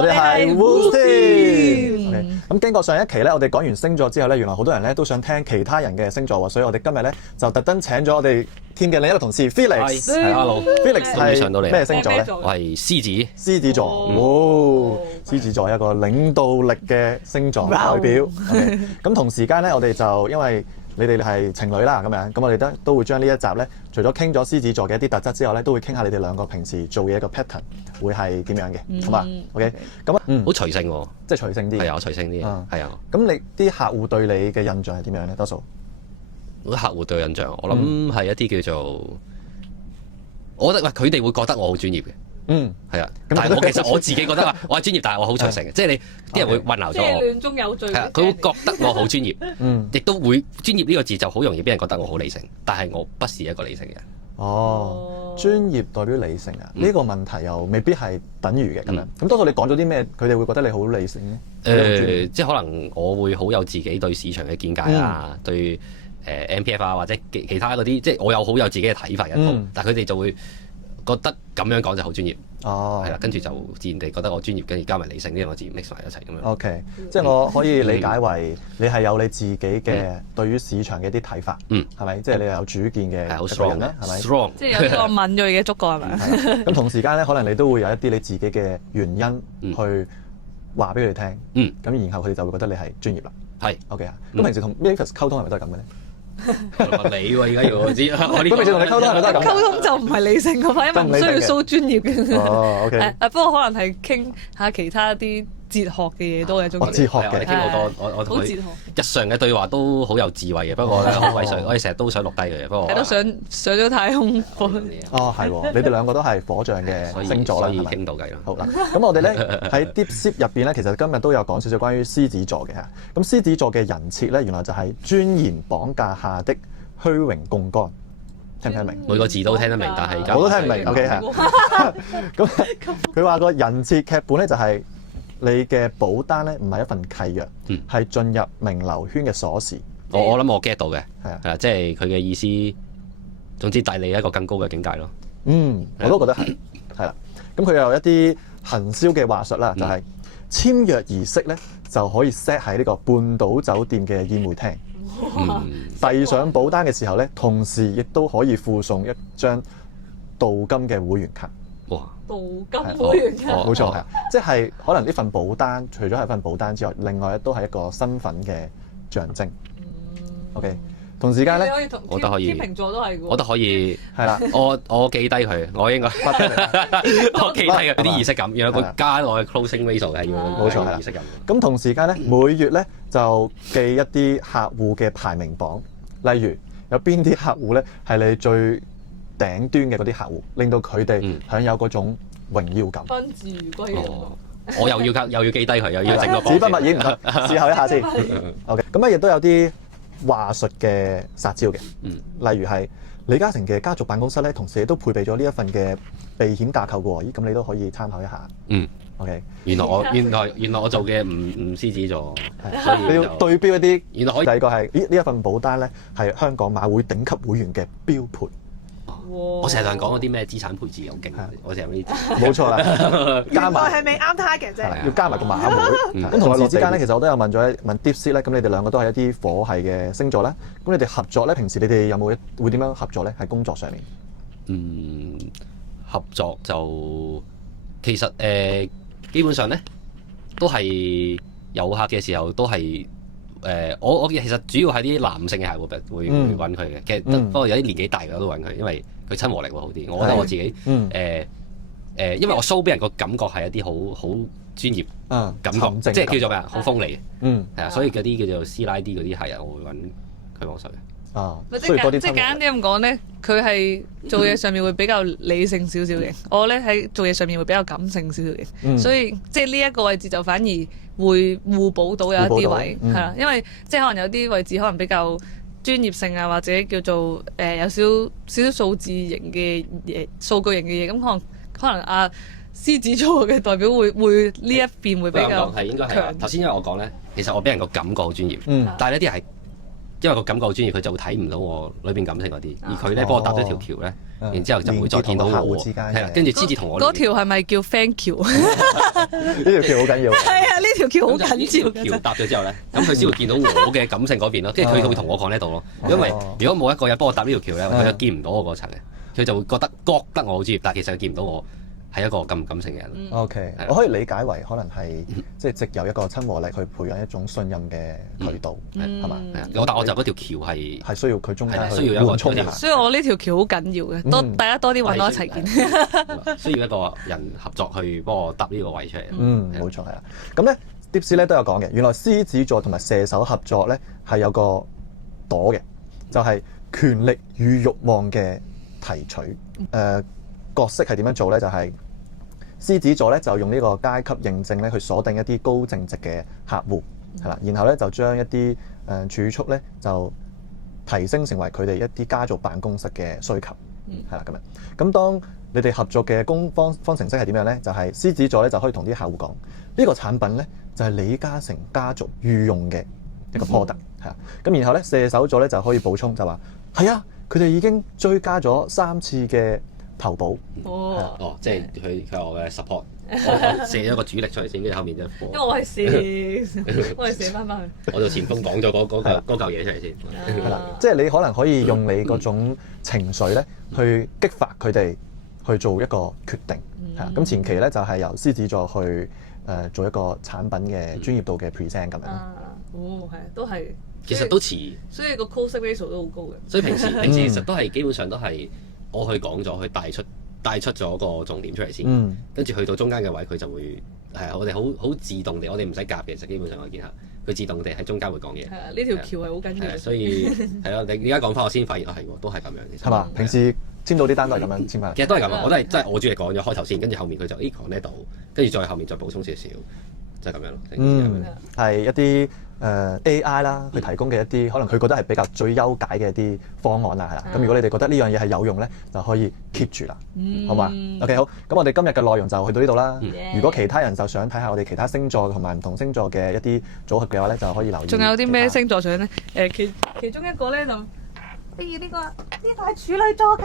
我哋係 Wolf Team。咁經過上一期咧，我哋講完星座之後咧，原來好多人咧都想聽其他人嘅星座喎，所以我哋今日咧就特登請咗我哋 team 嘅另一個同事 Felix。係 Hello。Felix 係咩星座咧？我係獅子。獅子座。獅子座係一個領導力嘅星座代表。咁同時間咧，我哋就因為你哋係情侶啦，咁我哋都會將呢一集咧，除咗傾咗獅子座嘅一啲特質之後咧，都會傾下你哋兩個平時做嘅一個 pattern 會係點樣嘅，好嘛 ？OK， 咁好隨性喎，即係隨性啲。係啊，隨性啲。係啊。咁你啲客戶對你嘅印象係點樣咧？多數我啲客戶對我印象，我諗係一啲叫做，我覺得佢哋會覺得我好專業嘅。係啊，但係其實我自己覺得我係專業，但係我好隨性嘅，即係你啲人會混淆咗我。即係亂中有序。係啊，佢會覺得我好專業，亦都會專業呢個字就好容易俾人覺得我好理性，但係我不是一個理性嘅人。哦，專業代表理性啊？呢個問題又未必係等於嘅咁樣。咁多數你講咗啲咩，佢哋會覺得你好理性咧？即係可能我會好有自己對市場嘅見解啊，對MPF 啊或者其他嗰啲，即係我好有自己嘅睇法嘅，但係佢哋就會覺得咁樣講就好專業，係啦，跟住就自然地覺得我專業，跟住加埋理性呢兩個字 mix 埋一齊咁樣。OK， 即係我可以理解為你係有你自己嘅對於市場嘅一啲睇法，係咪？即係你有主見嘅一個人咧，係咪 ？Strong， 即係有個敏鋭嘅觸覺係咪？咁同時間咧，可能你都會有一啲你自己嘅原因去話俾佢哋聽，咁然後佢哋就會覺得你係專業啦。係 OK 啊。咁平時同 Mavis 溝通係咪都係咁嘅咧？你喎，而家要我知。咁平時同你溝通係咪都係咁？溝通就唔係理性嗰塊，因為唔需要 show 專業嘅。哦，OK。不過可能係傾下其他啲哲學嘅嘢多嘅，中意。哲學嘅，我哋傾好多，我同佢日常嘅對話都好有智慧嘅。不過咧，好鬼衰，我哋成日都想錄低佢嘅。不過都上咗太空。哦，係喎，你哋兩個都係火象嘅星座啦，所以傾到偈啦。好啦，咁我哋咧喺 Deep Sip 入邊咧，其實今日都有講少少關於獅子座嘅嚇。咁獅子座嘅人設咧，原來就係尊嚴綁架下的虛榮槓桿，聽唔聽得明？每個字都聽得明，但係我都聽唔明。OK 係。咁佢話個人設劇本咧就係你嘅保單咧，唔係一份契約，係進入名流圈嘅鎖匙。我諗我 get 到嘅，係啊，即係佢嘅意思。總之帶你一個更高嘅境界咯。我都覺得係啦。咁佢又有一啲行銷嘅話術啦，就係簽約儀式咧就可以 set 喺呢個半島酒店嘅宴會廳。遞上保單嘅時候咧，同時亦都可以附送一張鍍金嘅會員卡。哇！鍍金會員卡，冇錯係，即係可能呢份保單除咗係份保單之外，另外都係一個身份嘅象徵。OK， 同時間咧，我覺得可以，天秤座都係嘅，我覺得可以係啦。我記低佢，我應該我記低佢啲儀式感，然後佢加落去 closing ratio 係要冇錯係儀式感。咁同時間咧，每月咧就記一啲客戶嘅排名榜，例如有邊啲客戶咧係你最頂端嘅嗰啲客戶，令到佢哋享有嗰種榮耀感。賓至如歸嘅。我又要記低佢，又要整個紙筆墨硯唔得，試後一下先。OK， 咁咧亦都有啲話術嘅殺招嘅，例如係李嘉誠嘅家族辦公室咧，同時亦都配備咗呢一份嘅避險架構嘅喎。咦，咁你都可以參考一下。OK， 原來我做嘅唔獅子座，所以你要對標一啲。原來可以。第二個係呢一份保單咧，係香港馬會頂級會員嘅標配。我成日同人講嗰啲咩資產配置好勁，我成日呢啲。冇錯啦，加埋係未啱 target 啫，要加埋個馬會。咁同時之間咧，其實我都有問Deep Sip咧，咁你哋兩個都係一啲火系嘅星座啦。咁你哋合作咧，平時你哋有冇會點樣合作咧？喺工作上面？合作就其實基本上咧都係有客嘅時候都係我其實主要係啲男性嘅客戶會揾佢嘅。其實不過有啲年紀大嘅我都揾佢，因為佢親和力會好啲。我覺得我自己因為我 show 俾人個感覺係一啲好專業感覺，即係叫做咩啊？好鋒利嘅，係啊，所以嗰啲叫做師奶啲嗰啲客人，我會揾佢幫手嘅。需要多啲即係簡單啲咁講咧，佢係做嘢上面會比較理性少少嘅，我咧喺做嘢上面會比較感性少少嘅，所以即係呢一個位置就反而會互補到有一啲位係啦，因為即係可能有啲位置可能比較專業性啊，或者叫做有少少數字型嘅嘢、數據型嘅嘢，咁可能阿獅子座嘅代表會呢一邊會比較係應該係頭先因為我講咧，其實我俾人個感覺好專業，但係呢啲係因為個感覺好專業，佢就會睇唔到我裏邊感情嗰啲，而佢咧幫我搭咗條橋咧，然之後就唔會再見到連結同我，客戶之間嘅係啦，跟住先至同我嗰條係咪叫 fan 橋？呢條橋好緊要。係啊，呢條橋好緊要條橋嘅。搭咗之後咧，咁佢先會見到我嘅感性嗰邊咯，跟住佢會同我講呢度咯。因為如果冇一個人幫我搭呢條橋咧，佢就見唔到我嗰層嘅，佢就會覺得我好專業，但係其實佢見唔到我係一個咁唔感性嘅人。OK，我可以理解為可能係即係藉由一個親和力去培養一種信任嘅渠道，係嘛？但我就嗰條橋係需要佢中間需要一個緩衝一下。所以我呢條橋好緊要嘅，大家多啲揾我一齊見。需要一個人合作去幫我搭呢個位出嚟。冇錯係啦。咁咧，Deep 咧都有講嘅，原來獅子座同埋射手合作咧係有個朵嘅，就係權力與慾望嘅提取。角色係點樣做咧？就係獅子座咧就用呢個階級認證咧去鎖定一啲高淨值嘅客戶，係啦，然後咧就將一啲儲蓄咧就提升成為佢哋一啲家族辦公室嘅需求，係啦咁樣。咁當你哋合作嘅方程式係點樣咧？就係獅子座咧就可以同啲客戶講，呢個產品咧就係李嘉誠家族御用嘅一個 product，係啊。咁然後咧射手座咧就可以補充就話係啊，佢哋已經追加咗3次嘅投保。即係佢係我嘅 support，我射咗個主力出嚟先，跟住後面就火。因為我係射，我係射翻去。我做前鋒講咗嗰嚿嘢出嚟先。係啦，即係你可能可以用你嗰種情緒咧，去激發佢哋去做一個決定。係啦，咁前期咧就係由獅子座去做一個產品嘅專業度嘅 present 咁樣。係都係。其實都似，所以個 close ratio 都好高嘅。所以平時其實都係基本上都係我去講咗，去帶出咗個重點出嚟先，跟住去到中間嘅位，佢就會係我哋好自動地，我哋唔使夾嘅，其實基本上我見下佢自動地喺中間會講嘢。係啊，呢條橋係好緊要。所以係咯，你而家講翻我先發現係喎，都係咁樣嘅。係嘛？平時簽到啲單都係咁樣簽翻。其實都係咁啊，我都係即係我主力講咗開頭先，跟住後面佢就講呢度，跟住再後面再補充少少，就係咁樣咯。係一啲AI 啦，佢提供嘅一啲可能佢覺得係比較最優解嘅一啲方案啦，係啦。咁如果你哋覺得呢樣嘢係有用咧，就可以 keep 住啦，好嘛？OK 好，咁我哋今日嘅內容就去到呢度啦。如果其他人就想睇下我哋其他星座同埋唔同星座嘅一啲組合嘅話咧，就可以留意。仲有啲咩星座想咧？其中一個咧就，譬如呢個係處女座㗎。